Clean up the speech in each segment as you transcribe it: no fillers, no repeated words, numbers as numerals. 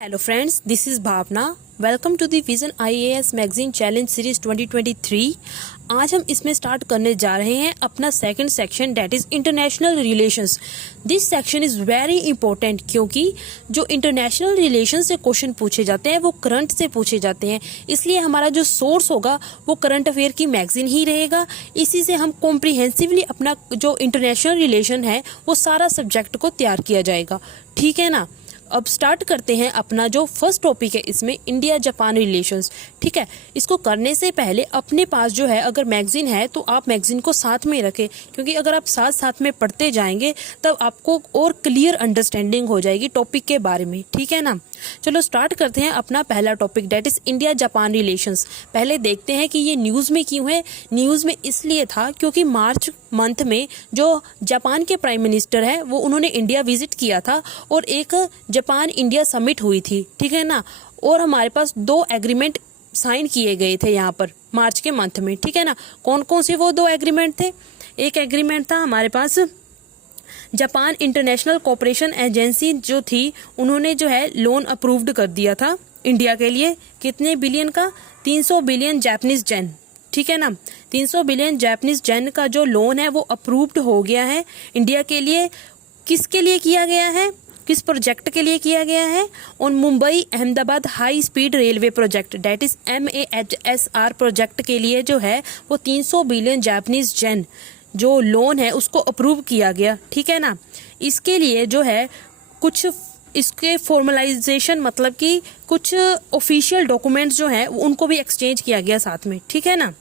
Hello friends, this is Bhavna. Welcome to the Vision IAS Magazine Challenge Series 2023. आज हम इसमें start करने जा रहे हैं अपना second section that is international relations. This section is very important क्योंकि जो इंटरनेशनल रिलेशन से क्वेश्चन पूछे जाते हैं वो करंट से पूछे जाते हैं. इसलिए हमारा जो सोर्स होगा वो करंट अफेयर की मैगजीन ही रहेगा. इसी से हम कॉम्प्रिहेंसिवली अपना जो इंटरनेशनल रिलेशन है वो सारा सब्जेक्ट को तैयार किया जाएगा. ठीक है ना. अब स्टार्ट करते हैं अपना जो फर्स्ट टॉपिक है इसमें इंडिया जापान रिलेशंस. ठीक है. इसको करने से पहले अपने पास जो है अगर मैगजीन है तो आप मैगजीन को साथ में रखें क्योंकि अगर आप साथ साथ में पढ़ते जाएंगे तब आपको और क्लियर अंडरस्टैंडिंग हो जाएगी टॉपिक के बारे में. ठीक है ना. चलो स्टार्ट करते हैं अपना पहला topic that is India Japan relations. पहले देखते हैं कि ये न्यूज़ में क्यों है. न्यूज़ में इसलिए था क्योंकि मार्च मंथ में जो जापान के प्राइम मिनिस्टर है वो उन्होंने इंडिया विजिट किया था और एक जापान इंडिया समिट हुई थी. ठीक है ना. और हमारे पास 2 एग्रीमेंट साइन किए गए थे यहाँ पर मार्च के मंथ में. ठीक है ना. कौन कौन से वो 2 एग्रीमेंट थे. एक एग्रीमेंट था हमारे पास जापान इंटरनेशनल कोऑपरेशन एजेंसी जो थी उन्होंने जो है लोन अप्रूव्ड कर दिया था इंडिया के लिए. कितने बिलियन का. 300 बिलियन जापानीज जेन. ठीक है ना. 300 बिलियन जापानीज जेन का जो लोन है वो अप्रूव्ड हो गया है इंडिया के लिए. किसके लिए किया गया है. किस प्रोजेक्ट के लिए किया गया है. On Mumbai Ahmedabad high speed railway project that is MAHSR project के लिए जो है वो 300 बिलियन जापानीज जेन जो लोन है उसको अप्रूव किया गया. ठीक है ना. इसके लिए जो है कुछ इसके फॉर्मलाइजेशन मतलब कि कुछ ऑफिशियल डॉक्यूमेंट्स जो हैं उनको भी एक्सचेंज किया गया साथ में. ठीक है ना.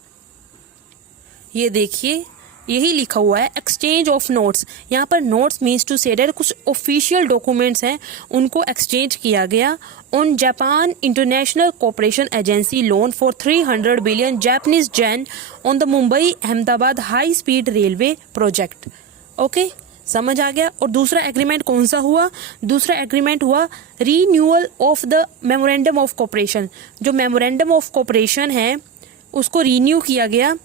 ये देखिए यही लिखा हुआ है एक्सचेंज ऑफ नोट्स. यहाँ पर notes means to say that कुछ ऑफिशियल डॉक्यूमेंट्स हैं उनको एक्सचेंज किया गया. On Japan international cooperation agency loan for 300 billion Japanese yen on the Mumbai Ahmedabad high speed railway project. Okay समझ आ गया. और दूसरा एग्रीमेंट कौन सा हुआ. दूसरा एग्रीमेंट हुआ renewal of the memorandum of cooperation. जो मेमोरेंडम ऑफ कोऑपरेशन है उसको रीन्यू किया गया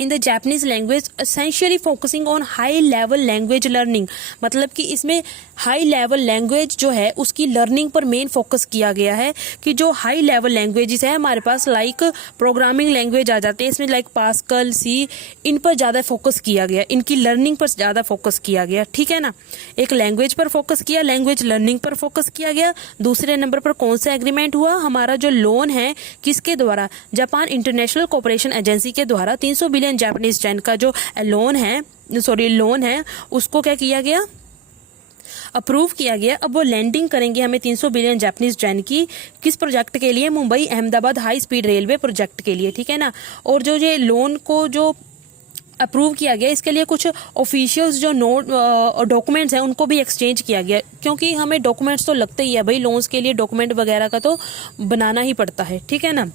in the Japanese language essentially focusing on high level language learning. मतलब कि इसमें हाई लेवल लैंग्वेज जो है उसकी लर्निंग पर मेन फोकस किया गया है कि जो हाई लेवल लैंग्वेजेस है हमारे पास लाइक प्रोग्रामिंग लैंग्वेज आ जाते हैं इसमें लाइक पास्कल सी. इन पर ज़्यादा फोकस किया गया. इनकी लर्निंग पर ज़्यादा फोकस किया गया. ठीक है ना. एक लैंग्वेज पर फोकस किया लैंग्वेज लर्निंग पर फोकस किया गया. दूसरे नंबर पर कौन सा एग्रीमेंट हुआ. हमारा जो लोन है किसके द्वारा. जापान इंटरनेशनल कोऑपरेशन एजेंसी के द्वारा 300 बिलियन जापानीज जेन का जो लोन है उसको क्या किया गया अप्रूव किया गया. अब वो लैंडिंग करेंगे हमें 300 बिलियन जापानीज जेन की. किस प्रोजेक्ट के लिए. Mumbai Ahmedabad high speed railway project के लिए. ठीक है ना. और जो ये लोन को जो अप्रूव किया गया इसके लिए कुछ ऑफिशियल्स जो नोट डॉक्यूमेंट्स हैं उनको भी एक्सचेंज किया गया क्योंकि हमें डॉक्यूमेंट्स तो लगते ही है भाई. लोन्स के लिए डॉक्यूमेंट वगैरह का तो बनाना ही पड़ता है. ठीक है ना.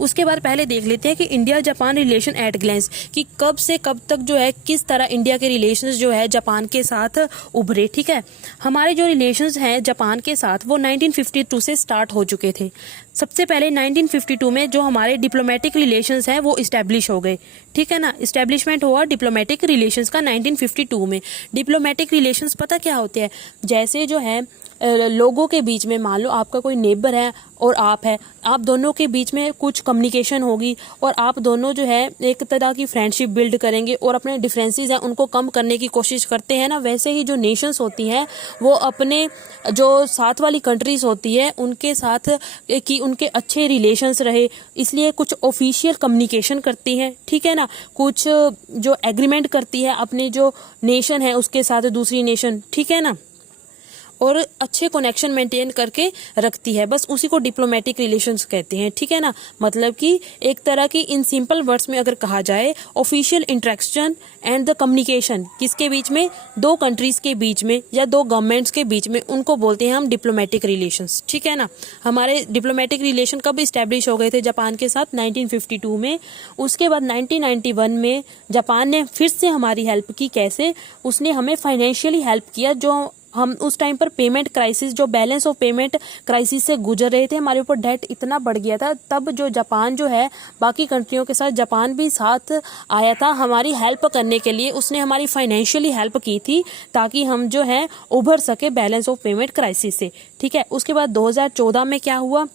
उसके बाद पहले देख लेते हैं कि India Japan relation at glance कि कब से कब तक जो है किस तरह इंडिया के रिलेशंस जो है जापान के साथ उभरे. ठीक है. हमारे जो रिलेशंस हैं जापान के साथ वो 1952 से स्टार्ट हो चुके थे. सबसे पहले 1952 में जो हमारे डिप्लोमेटिक रिलेशंस हैं वो इस्टेब्लिश हो गए. ठीक है ना. इस्टेब्लिशमेंट हुआ डिप्लोमेटिक रिलेशंस का 1952 में. डिप्लोमेटिक रिलेशंस पता क्या होते हैं. जैसे जो है लोगों के बीच में मान लो आपका कोई नेबर है और आप है. आप दोनों के बीच में कुछ कम्युनिकेशन होगी और आप दोनों जो है एक तरह की फ्रेंडशिप बिल्ड करेंगे और अपने डिफरेंसेस हैं उनको कम करने की कोशिश करते हैं ना. वैसे ही जो नेशंस होती हैं वो अपने जो साथ वाली कंट्रीज होती है उनके साथ कि उनके अच्छे रिलेशंस रहे इसलिए कुछ ऑफिशियल कम्युनिकेशन करती हैं. ठीक है ना. कुछ जो एग्रीमेंट करती है अपनी जो नेशन है उसके साथ दूसरी नेशन. ठीक है ना. और अच्छे कनेक्शन मेंटेन करके रखती है. बस उसी को डिप्लोमेटिक रिलेशंस कहते हैं. ठीक है ना. मतलब कि एक तरह की इन सिंपल वर्ड्स में अगर कहा जाए official interaction and the communication किसके बीच में. 2 कंट्रीज के बीच में या 2 गवर्नमेंट्स के बीच में उनको बोलते हैं हम डिप्लोमेटिक रिलेशंस. ठीक है ना. हमारे डिप्लोमेटिक रिलेशन कब इस्टेब्लिश हो गए थे जापान के साथ 1952 में. उसके बाद 1991 में जापान ने फिर से हमारी हेल्प की. कैसे. उसने हमें फाइनेंशियली हेल्प किया. जो हम उस टाइम पर पेमेंट क्राइसिस, जो बैलेंस ऑफ पेमेंट क्राइसिस से गुजर रहे थे, हमारे ऊपर डेट इतना बढ़ गया था, तब जो जापान जो है बाकी कंट्रियों के साथ जापान भी साथ आया था हमारी हेल्प करने के लिए। उसने हमारी फाइनेंशियली हेल्प की थी ताकि हम जो है उभर सके बैलेंस ऑफ पेमेंट क्राइसिस से। ठीक है, उसके बाद 2014 में क्या हुआ,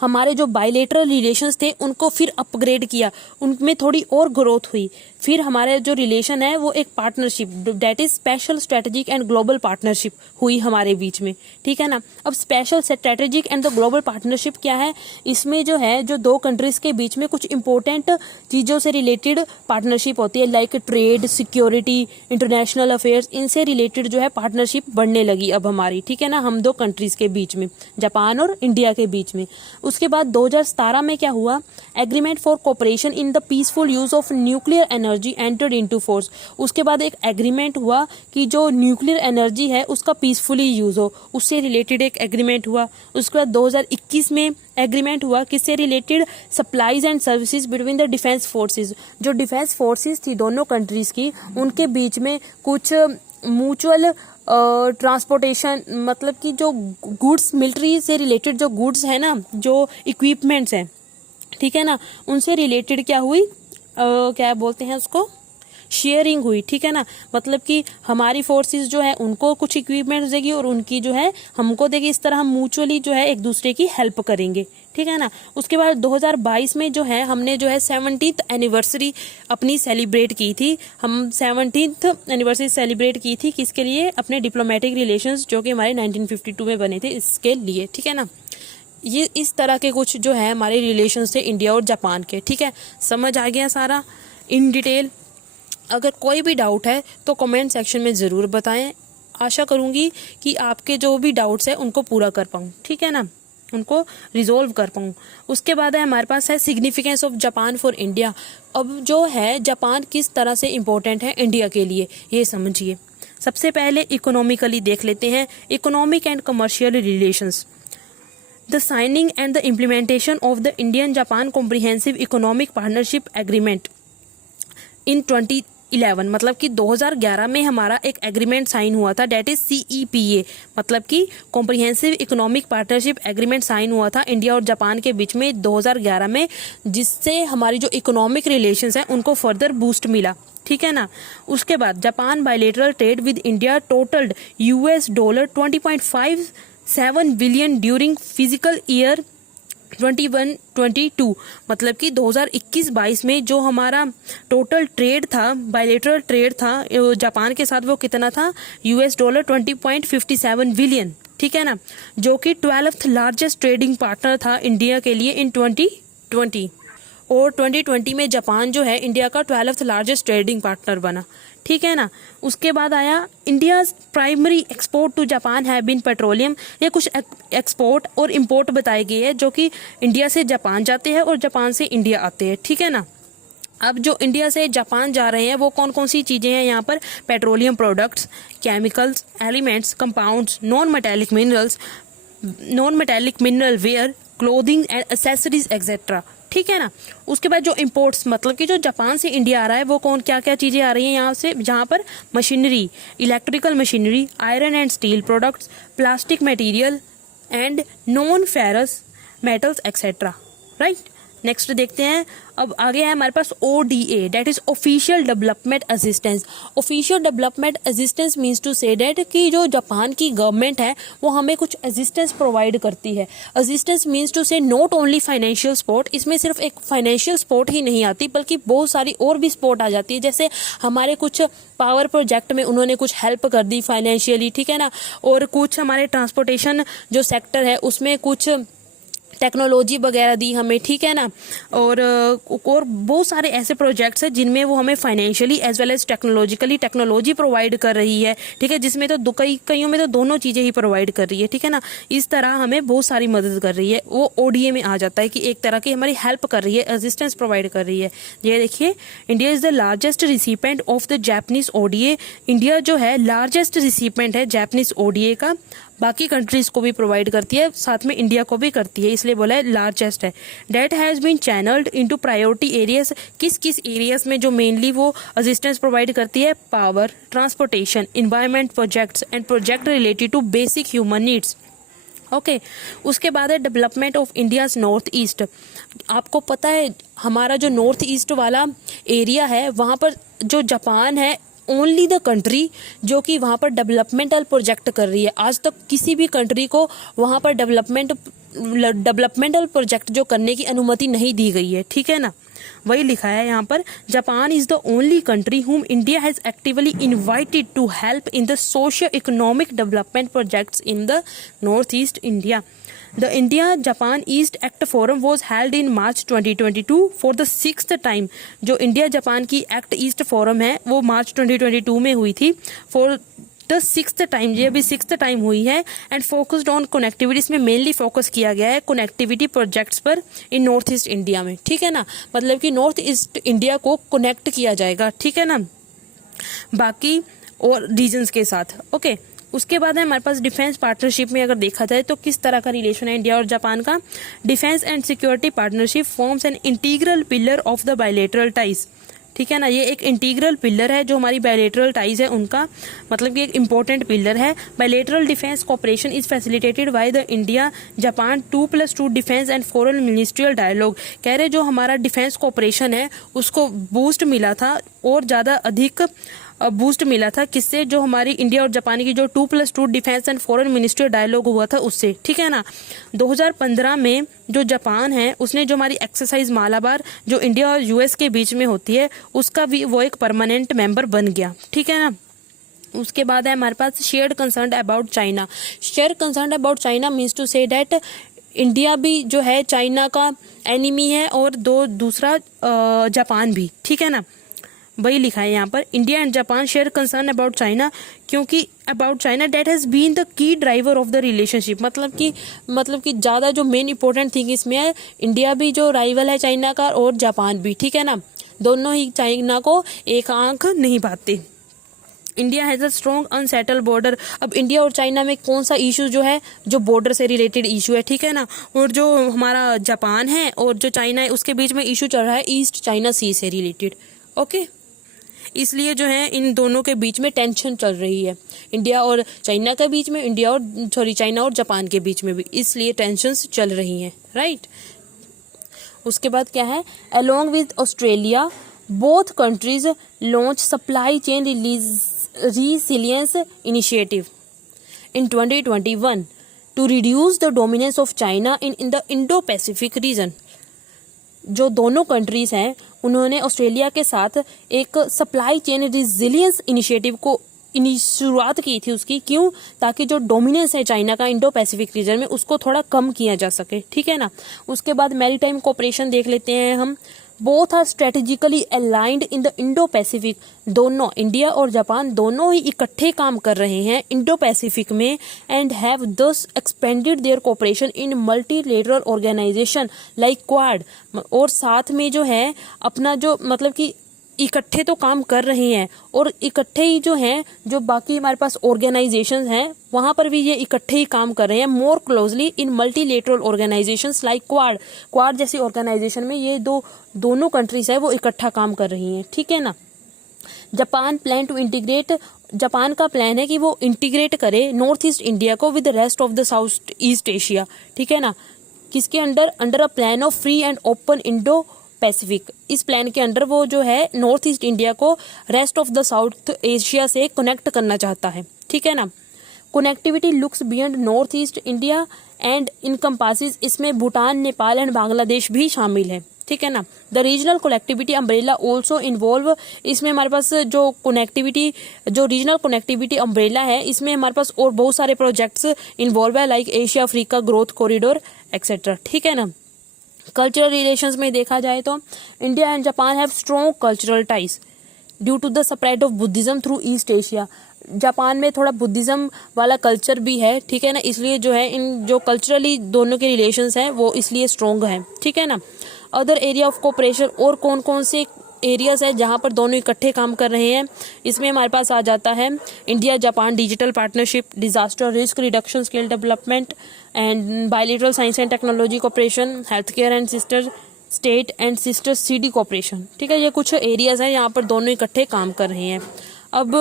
हमारे जो बायलेटरल रिलेशंस थे उनको फिर अपग्रेड किया, उनमें थोड़ी और ग्रोथ हुई। फिर हमारे जो रिलेशन है वो एक partnership, that is special strategic and global partnership हुई हमारे बीच में। ठीक है ना। अब special strategic and the global partnership क्या है, इसमें जो है जो दो कंट्रीज के बीच में कुछ इंपॉर्टेंट चीज़ों से रिलेटेड पार्टनरशिप होती है, like trade, security, international affairs, इनसे रिलेटेड जो है पार्टनरशिप बढ़ने लगी अब हमारी। ठीक है ना, हम दो कंट्रीज के बीच में, जापान और इंडिया के बीच में। उसके बाद 2017 में क्या हुआ, agreement for cooperation in the peaceful use of nuclear energy entered into force. उसके बाद एक एग्रीमेंट हुआ कि जो न्यूक्लियर एनर्जी है उसका पीसफुली यूज हो, उससे रिलेटेड एक एग्रीमेंट हुआ। उसके बाद 2021 में एग्रीमेंट हुआ किससे related, supplies and services between the defence forces. जो डिफेंस फोर्सेज थी दोनों कंट्रीज की, उनके बीच में कुछ म्यूचुअल ट्रांसपोर्टेशन, मतलब कि जो गुड्स, मिलिट्री से रिलेटेड जो गुड्स है ना, जो इक्विपमेंट्स हैं, ठीक है ना, उनसे रिलेटेड क्या हुई, क्या बोलते हैं उसको, शेयरिंग हुई। ठीक है ना, मतलब कि हमारी फोर्सेस जो है उनको कुछ इक्विपमेंट्स देगी और उनकी जो है हमको देगी, इस तरह हम म्यूचुअली जो है एक दूसरे की हेल्प करेंगे। ठीक है ना। उसके बाद 2022 में जो है हमने जो है 70th एनिवर्सरी अपनी सेलिब्रेट की थी। हम 70th एनिवर्सरी सेलिब्रेट की थी किसके लिए, अपने डिप्लोमेटिक रिलेशंस जो कि हमारे 1952 में बने थे, इसके लिए। ठीक है ना, ये इस तरह के कुछ जो है हमारे रिलेशंस थे इंडिया और जापान के। ठीक है, समझ आ गया सारा इन डिटेल। अगर कोई भी डाउट है तो कमेंट सेक्शन में ज़रूर बताएं। आशा करूंगी कि आपके जो भी डाउट्स है उनको पूरा कर पाऊँ। ठीक है ना, उनको रिजोल्व कर पाऊँ। उसके बाद है हमारे पास है significance of Japan for India. अब जो है जापान किस तरह से इम्पोर्टेंट है इंडिया के लिए, ये समझिए। सबसे पहले इकोनॉमिकली देख लेते हैं, economic and commercial relations. The signing and the implementation of the Indian Japan comprehensive economic partnership agreement in 2011, मतलब कि 2011 में हमारा एक एग्रीमेंट साइन हुआ था, डेट इज CEPA, मतलब कि comprehensive economic partnership agreement sign हुआ था इंडिया और जापान के बीच में 2011 में, जिससे हमारी जो इकोनॉमिक रिलेशंस हैं उनको फर्दर बूस्ट मिला। ठीक है ना। उसके बाद Japan bilateral trade with India टोटल्ड $20.57 billion during physical year 21-22, मतलब कि 2021-22 में जो हमारा टोटल ट्रेड था, बायलेटरल ट्रेड था जापान के साथ, वो कितना था, $20.57 बिलियन। ठीक है ना, जो कि 12th लार्जेस्ट ट्रेडिंग पार्टनर था इंडिया के लिए इन 2020, और 2020 में जापान जो है इंडिया का 12th लार्जेस्ट ट्रेडिंग पार्टनर बना। ठीक है ना। उसके बाद आया India primary export to Japan है बिन पेट्रोलियम। ये कुछ एक्सपोर्ट और इंपोर्ट बताए गए हैं जो कि इंडिया से जापान जाते हैं और जापान से इंडिया आते हैं। ठीक है ना। अब जो इंडिया से जापान जा रहे हैं वो कौन कौन सी चीज़ें हैं यहाँ पर, petroleum products, chemicals, elements, compounds, non metallic mineral ware, clothing and accessories etcetera. ठीक है ना। उसके बाद जो इंपोर्ट्स, मतलब कि जो जापान से इंडिया आ रहा है वो कौन क्या क्या चीज़ें आ रही हैं यहाँ से, जहाँ पर machinery, electrical machinery, iron and steel products, plastic material and non ferrous metals etcetera. Right. Next देखते हैं, अब आगे है हमारे पास ODA, that is official development assistance. Official development assistance means to say that कि जो जापान की गवर्नमेंट है वो हमें कुछ असिस्टेंस प्रोवाइड करती है। असिस्टेंस मीन्स टू से नॉट ओनली फाइनेंशियल सपोर्ट, इसमें सिर्फ एक फाइनेंशियल सपोर्ट ही नहीं आती बल्कि बहुत सारी और भी सपोर्ट आ जाती है। जैसे हमारे कुछ पावर प्रोजेक्ट में उन्होंने कुछ हेल्प कर दी फाइनेंशियली। ठीक है ना। और कुछ हमारे ट्रांसपोर्टेशन जो सेक्टर है उसमें कुछ टेक्नोलॉजी वगैरह दी हमें। ठीक है ना। और बहुत सारे ऐसे प्रोजेक्ट्स हैं जिनमें वो हमें financially as well as technology provide कर रही है। ठीक है, जिसमें तो कईयों में तो दोनों चीज़ें ही प्रोवाइड कर रही है। ठीक है ना। इस तरह हमें बहुत सारी मदद कर रही है, वो ODA में आ जाता है कि एक तरह की हमारी हेल्प कर रही है, असिस्टेंस प्रोवाइड कर रही है। ये देखिए, India is the largest recipient of the Japanese ODA। India जो है लार्जेस्ट रिसिपेंट है जैपनीज ODA का। बाकी कंट्रीज को भी प्रोवाइड करती है, साथ में इंडिया को भी करती है, इसलिए बोला है लार्जेस्ट है। That has been channelled into priority areas, किस किस एरियाज में जो मेनली वो असिस्टेंस प्रोवाइड करती है, power, transportation, environment projects and project related to basic human needs. Okay उसके बाद है development of India's north east. आपको पता है हमारा जो नॉर्थ ईस्ट वाला एरिया है वहाँ पर जो जापान है ओनली द कंट्री जो कि वहाँ पर डेवलपमेंटल प्रोजेक्ट कर रही है। आज तक किसी भी कंट्री को वहाँ पर डेवलपमेंटल प्रोजेक्ट जो करने की अनुमति नहीं दी गई है, ठीक है ना। वही लिखा है यहाँ पर, Japan is the only country whom India has actively invited to help in the socio-economic development projects in the northeast India. The India-Japan East Act Forum was held in March 2022 for the 6th time. जो India Japan की act east forum है वो मार्च 2022 में हुई थी for the 6th time, ये अभी 6th time हुई है। एंड फोकस्ड ऑन कनेक्टिविटी, इसमें मेनली फोकस किया गया है कनेक्टिविटी प्रोजेक्ट्स पर इन नॉर्थ ईस्ट इंडिया में, ठीक है ना। मतलब कि नॉर्थ ईस्ट इंडिया को कनेक्ट किया जाएगा, ठीक है ना, बाकी और रीजन्स के साथ। ओके उसके बाद है हमारे पास डिफेंस पार्टनरशिप में अगर देखा जाए तो किस तरह का रिलेशन है इंडिया और जापान का। Defence and security partnership forms an integral pillar of the bilateral ties, ठीक है ना। ये एक इंटीग्रल पिलर है जो हमारी बायलैटरल टाइज है उनका, मतलब कि एक इम्पोर्टेंट पिलर है। Bilateral defence cooperation is facilitated by the India Japan 2+2 defence and foreign ministerial dialogue. कह रहे जो हमारा डिफेंस कोऑपरेशन है उसको बूस्ट मिला था और ज़्यादा अधिक बूस्ट मिला था किससे, जो हमारी इंडिया और जापान की जो 2+2 defence and foreign ministerial dialogue हुआ था उससे, ठीक है ना। 2015 में जो जापान है उसने जो हमारी एक्सरसाइज मालाबार जो इंडिया और यूएस के बीच में होती है उसका भी वो एक परमानेंट मेंबर बन गया, ठीक है ना। उसके बाद है हमारे पास shared concern about China. Share concern about China means to say that India भी जो है चाइना का एनिमी है और दूसरा जापान भी, ठीक है ना। वही लिखा है यहाँ पर, India and Japan share concern about China, क्योंकि about China that has been the key driver of the relationship. मतलब कि ज़्यादा जो मेन इंपॉर्टेंट थिंग इसमें है, इंडिया भी जो राइवल है चाइना का और जापान भी, ठीक है ना, दोनों ही चाइना को एक आंख नहीं भाते। India has a strong unsettle border. अब इंडिया और चाइना में कौन सा इशू जो है जो बॉर्डर से रिलेटेड इशू है, ठीक है ना। और जो हमारा जापान है और जो चाइना है उसके बीच में इशू चल रहा है ईस्ट चाइना सी से रिलेटेड। ओके इसलिए जो है इन दोनों के बीच में टेंशन चल रही है, इंडिया और चाइना के बीच में, चाइना और जापान के बीच में भी, इसलिए टेंशन्स चल रही हैं, राइट। उसके बाद क्या है, along with Australia both countries launch supply chain resilience initiative in 2021 to reduce the dominance of China in the Indo-Pacific region। जो दोनों कंट्रीज हैं उन्होंने ऑस्ट्रेलिया के साथ एक सप्लाई चेन रिजिलियंस इनिशिएटिव को शुरुआत की थी उसकी, क्यों, ताकि जो डोमिनेंस है चाइना का इंडो पैसिफिक रीजन में उसको थोड़ा कम किया जा सके, ठीक है ना। उसके बाद मैरीटाइम कोऑपरेशन देख लेते हैं हम। Both are strategically aligned in the Indo Pacific. दोनों इंडिया और जापान दोनों ही इकट्ठे काम कर रहे हैं इंडो पैसिफिक में and have thus expanded their cooperation in multilateral organisation like Quad. और साथ में जो है अपना जो मतलब कि इकट्ठे तो काम कर रहे हैं और इकट्ठे ही जो हैं जो बाकी हमारे पास ऑर्गेनाइजेशंस हैं वहाँ पर भी ये इकट्ठे ही काम कर रहे हैं more closely in multilateral organisations like quad जैसी ऑर्गेनाइजेशन में ये दोनों कंट्रीज है वो इकट्ठा काम कर रही हैं, ठीक है ना। जापान का प्लान है कि वो इंटीग्रेट करे नॉर्थ ईस्ट इंडिया को with the rest of the South East Asia, ठीक है ना। किसके under a plan of free and open Indo Pacific. इस प्लान के अंडर वो जो है नॉर्थ ईस्ट इंडिया को rest of the South Asia से कनेक्ट करना चाहता है, ठीक है ना। Connectivity looks beyond North East India and encompasses, इसमें भूटान, नेपाल एंड बांग्लादेश भी शामिल है, ठीक है ना। The regional connectivity umbrella also involve, इसमें हमारे पास जो रीजनल कनेक्टिविटी अम्ब्रेला है इसमें हमारे पास और बहुत सारे प्रोजेक्ट्स इन्वॉल्व है like Asia Africa growth corridor etcetera, ठीक है ना। कल्चरल रिलेशंस में देखा जाए तो India and Japan have strong cultural ties due to the spread of Buddhism through East Asia. Japan में थोड़ा बुद्धिज्म वाला कल्चर भी है, ठीक है ना, इसलिए जो है इन जो कल्चरली दोनों के रिलेशंस हैं वो इसलिए स्ट्रॉन्ग हैं, ठीक है ना। अदर एरिया ऑफ कोऑपरेशन, और कौन कौन से एरियाज है जहाँ पर दोनों इकट्ठे काम कर रहे हैं। इसमें हमारे पास आ जाता है India Japan digital partnership, disaster risk reduction, skill development and bilateral science and technology cooperation, health care and sister state and sister city cooperation. ठीक है, ये कुछ एरियाज हैं यहाँ पर दोनों इकट्ठे काम कर रहे हैं। अब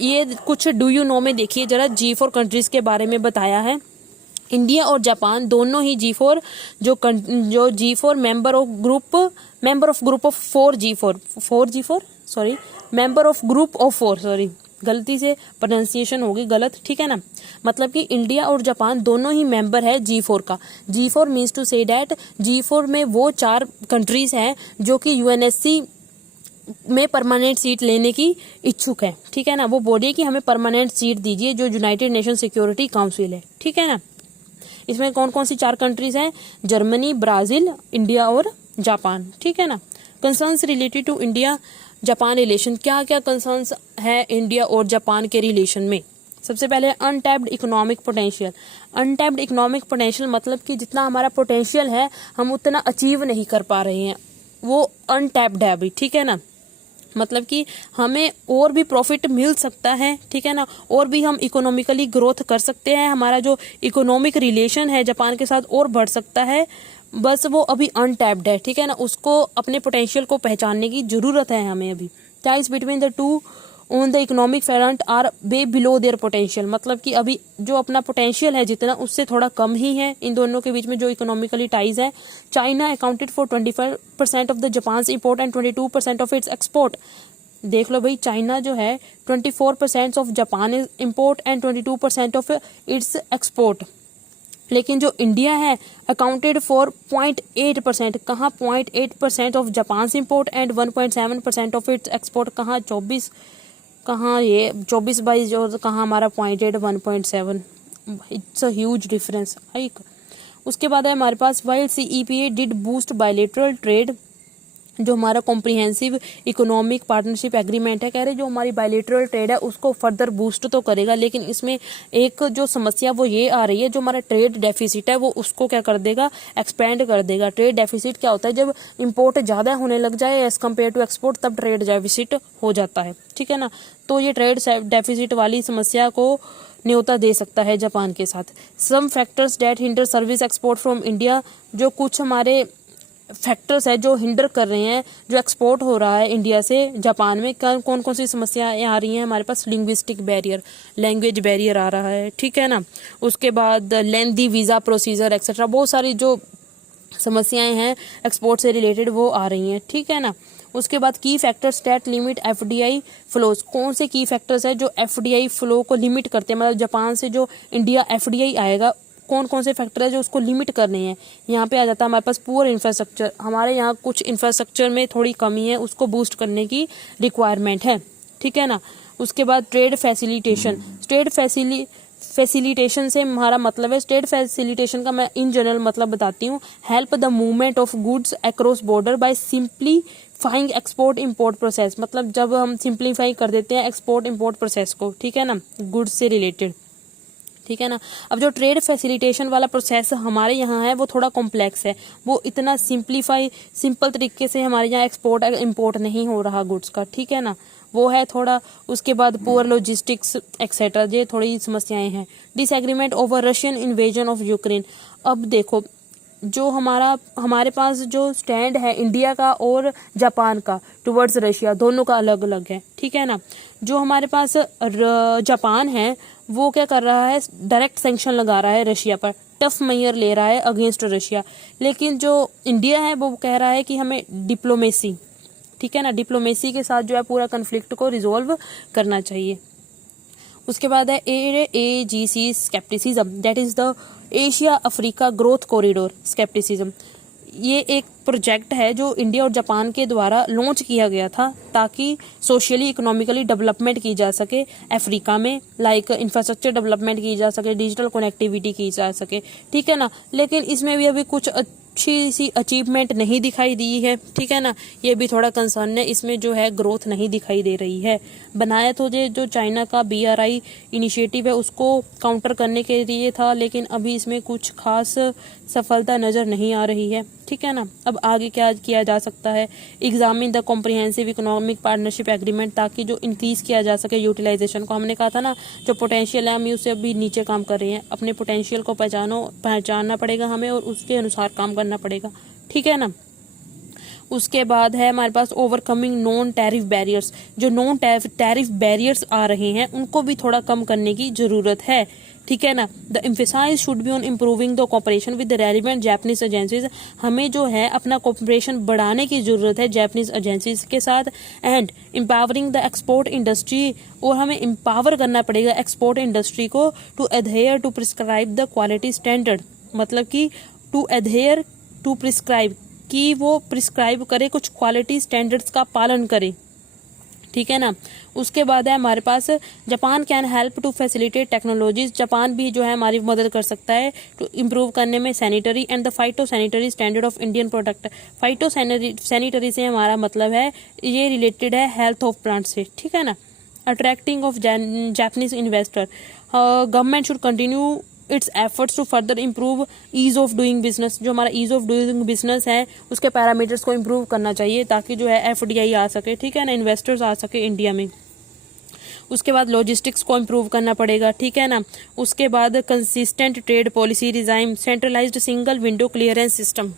ये कुछ डू यू नो में देखिए जरा, G4 कंट्रीज के बारे में बताया है। इंडिया और जापान दोनों ही G4 जो G4 member of group of four, गलती से प्रोनाउंसिएशन होगी गलत, ठीक है ना। मतलब कि इंडिया और जापान दोनों ही मेंबर है G4 का। G4 means to say that G4 में वो 4 कंट्रीज हैं जो कि UNSC में परमानेंट सीट लेने की इच्छुक है, ठीक है ना। वो बोले कि हमें परमानेंट सीट दीजिए जो यूनाइटेड नेशन सिक्योरिटी काउंसिल है, ठीक है ना। इसमें कौन कौन सी 4 कंट्रीज हैं? जर्मनी, ब्राजील, इंडिया और जापान, ठीक है ना। Concerns related to India Japan relation, क्या क्या कंसर्न्स है इंडिया और जापान के रिलेशन में? सबसे पहले untapped economic potential. Untapped economic potential मतलब कि जितना हमारा पोटेंशियल है हम उतना अचीव नहीं कर पा रहे हैं, वो अनटैप्ड है अभी, ठीक है ना। मतलब कि हमें और भी प्रॉफिट मिल सकता है, ठीक है ना, और भी हम इकोनॉमिकली ग्रोथ कर सकते हैं, हमारा जो इकोनॉमिक रिलेशन है जापान के साथ और बढ़ सकता है, बस वो अभी अनटैप्ड है, ठीक है ना। उसको अपने पोटेंशियल को पहचानने की जरूरत है हमें अभी। Ties between the two on the economic front are way below their potential, मतलब कि अभी जो अपना पोटेंशियल है जितना उससे थोड़ा कम ही है इन दोनों के बीच में जो इकोनॉमिकली टाइज है। China accounted for 25% of the Japan's import and 22% of its export. देख लो भाई, चाइना जो है 24% of Japan import and 22% of its export. लेकिन जो इंडिया है अकाउंटेड फॉर 0.8%, कहाँ 0.8% of Japan import and 1.7% of its export. कहाँ 24, कहाँ ये 24/22 और कहाँ हमारा 0.8 1.7। It's a huge difference. उसके बाद है हमारे पास while CEPA did boost bilateral trade, जो हमारा कॉम्प्रिहेंसिव इकोनॉमिक पार्टनरशिप एग्रीमेंट है, कह रहे जो हमारी बायलैटरल ट्रेड है उसको फर्दर बूस्ट तो करेगा, लेकिन इसमें एक जो समस्या वो ये आ रही है, जो हमारा ट्रेड डेफिसिट है वो उसको क्या कर देगा, एक्सपेंड कर देगा। ट्रेड डेफिसिट क्या होता है? जब इंपोर्ट ज़्यादा होने लग जाए एज कम्पेयर टू एक्सपोर्ट, तब ट्रेड डेफिसिट हो जाता है, ठीक है ना। तो ये ट्रेड डेफिसिट वाली समस्या को न्योता दे सकता है जापान के साथ। Some factors that hinder service export from India, जो कुछ हमारे फैक्टर्स है जो हिंडर कर रहे हैं जो एक्सपोर्ट हो रहा है इंडिया से जापान में। कौन कौन सी समस्याएं आ रही हैं हमारे पास? लिंग्विस्टिक बैरियर, लैंग्वेज बैरियर आ रहा है, ठीक है ना। उसके बाद लेंथी वीज़ा प्रोसीजर एक्सेट्रा, बहुत सारी जो समस्याएं हैं एक्सपोर्ट से रिलेटेड वो आ रही हैं, ठीक है ना। उसके बाद की factors that limit FDI flows, कौन से की फैक्टर्स है जो FDI फ्लो को लिमिट करते हैं, मतलब जापान से जो इंडिया FDI आएगा कौन कौन से फैक्टर है जो उसको लिमिट करने हैं। यहाँ पे आ जाता है हमारे पास पुअर इंफ्रास्ट्रक्चर, हमारे यहाँ कुछ इंफ्रास्ट्रक्चर में थोड़ी कमी है, उसको बूस्ट करने की रिक्वायरमेंट है, ठीक है ना। उसके बाद ट्रेड फैसिलिटेशन, फैसिलिटेशन से हमारा मतलब है, स्टेट फैसिलिटेशन का मैं इन जनरल मतलब बताती हूँ, help the movement of goods across border by simplifying export import process, मतलब जब हम सिंप्लीफाई कर देते हैं एक्सपोर्ट इम्पोर्ट प्रोसेस को, ठीक है ना, गुड्स से रिलेटेड, ठीक है ना। अब जो ट्रेड फैसिलिटेशन वाला प्रोसेस हमारे यहाँ है वो थोड़ा कॉम्प्लेक्स है, वो इतना सिंपल तरीके से हमारे यहाँ एक्सपोर्ट इंपोर्ट नहीं हो रहा गुड्स का, ठीक है ना, वो है थोड़ा। उसके बाद पुअर लॉजिस्टिक्स एक्सेट्रा, ये थोड़ी समस्याएं हैं। Disagreement over Russian invasion of Ukraine. अब देखो जो हमारे पास जो स्टैंड है इंडिया का और जापान का टुवर्ड्स रशिया, दोनों का अलग अलग है, ठीक है ना। जो हमारे पास जापान है वो क्या कर रहा है, डायरेक्ट सैंक्शन लगा रहा है रशिया पर, टफ मेजर ले रहा है अगेंस्ट रशिया। लेकिन जो इंडिया है वो कह रहा है कि हमें डिप्लोमेसी, ठीक है ना, डिप्लोमेसी के साथ जो है पूरा कन्फ्लिक्ट को रिजोल्व करना चाहिए। उसके बाद है AGC scepticism, that is the Asia Africa growth corridor scepticism. ये एक प्रोजेक्ट है जो इंडिया और जापान के द्वारा लॉन्च किया गया था ताकि सोशली इकोनॉमिकली डेवलपमेंट की जा सके अफ्रीका में, लाइक इंफ्रास्ट्रक्चर डेवलपमेंट की जा सके, डिजिटल कनेक्टिविटी की जा सके, ठीक है ना। लेकिन इसमें भी अभी कुछ अच्छी सी अचीवमेंट नहीं दिखाई दी है, ठीक है ना। ये भी थोड़ा कंसर्न है, इसमें जो है ग्रोथ नहीं दिखाई दे रही है। बनाया तो जो चाइना का BRI इनिशिएटिव है उसको काउंटर करने के लिए था, लेकिन अभी इसमें कुछ खास सफलता नज़र नहीं आ रही है, ठीक है ना। अब आगे क्या किया जा सकता है, examine the comprehensive economic partnership agreement, ताकि जो इंक्रीज किया जा सके यूटिलाइजेशन को। हमने कहा था ना जो पोटेंशियल है हम उससे अभी नीचे काम कर रहे हैं, अपने पोटेंशियल को पहचानना पड़ेगा हमें और उसके अनुसार काम करना पड़ेगा, ठीक है ना। उसके बाद है हमारे पास ओवरकमिंग नॉन टैरिफ बैरियर्स। जो नॉन टैरिफ बैरियर्स आ रहे हैं उनको भी थोड़ा कम करने की जरूरत है, ठीक है ना। The emphasise should be on improving the cooperation with the relevant Japanese agencies. हमें जो है अपना कोऑपरेशन बढ़ाने की जरूरत है जापानीज एजेंसीज के साथ। And empowering the export industry, और हमें एम्पावर करना पड़ेगा एक्सपोर्ट इंडस्ट्री को to adhere to prescribe the quality standard. मतलब कि टू एडहेयर टू प्रिस्क्राइब, कि वो प्रिस्क्राइब करे, कुछ क्वालिटी स्टैंडर्ड्स का पालन करे, ठीक है ना। उसके बाद है हमारे पास Japan can help to facilitate technologies. Japan भी जो है हमारी मदद कर सकता है टू इम्प्रूव करने में sanitary and the phyto sanitary standard of Indian product. Phyto sanitary से हमारा मतलब है ये रिलेटेड है हेल्थ ऑफ प्लांट से, ठीक है ना। Attracting of Japanese investor, government should continue its efforts to further improve ease of doing business. जो हमारा ईज ऑफ डूइंग बिजनेस है उसके पैरामीटर्स को इम्प्रूव करना चाहिए, ताकि जो है FDI आ सके, ठीक है ना, इन्वेस्टर्स आ सके इंडिया में। उसके बाद लॉजिस्टिक्स को इम्प्रूव करना पड़ेगा, ठीक है ना। उसके बाद consistent trade policy design, centralised single window clearance system.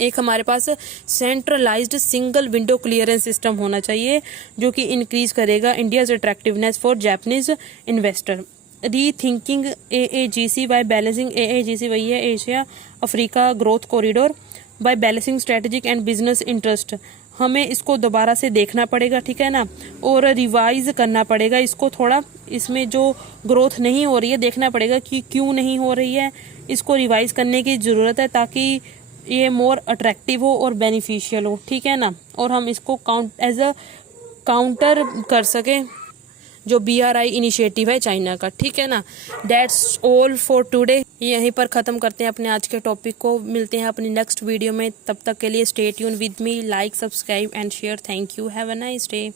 एक हमारे पास centralised single window clearance system होना चाहिए जो कि इंक्रीज करेगा India's attractiveness for Japanese investor. Rethinking AAGC by balancing, AAGC वही है Asia Africa growth corridor, by balancing strategic and business interest. हमें इसको दोबारा से देखना पड़ेगा, ठीक है ना, और रिवाइज करना पड़ेगा इसको थोड़ा। इसमें जो ग्रोथ नहीं हो रही है देखना पड़ेगा कि क्यों नहीं हो रही है, इसको रिवाइज करने की ज़रूरत है ताकि ये मोर अट्रैक्टिव हो और बेनिफिशियल हो, ठीक है ना। और हम इसको एज अ काउंटर कर सकें जो BRI इनिशिएटिव है चाइना का, ठीक है ना। That's all for today. यहीं पर ख़त्म करते हैं अपने आज के टॉपिक को। मिलते हैं अपनी नेक्स्ट वीडियो में, तब तक के लिए stay tune with me, like subscribe and share. Thank you, have a nice day.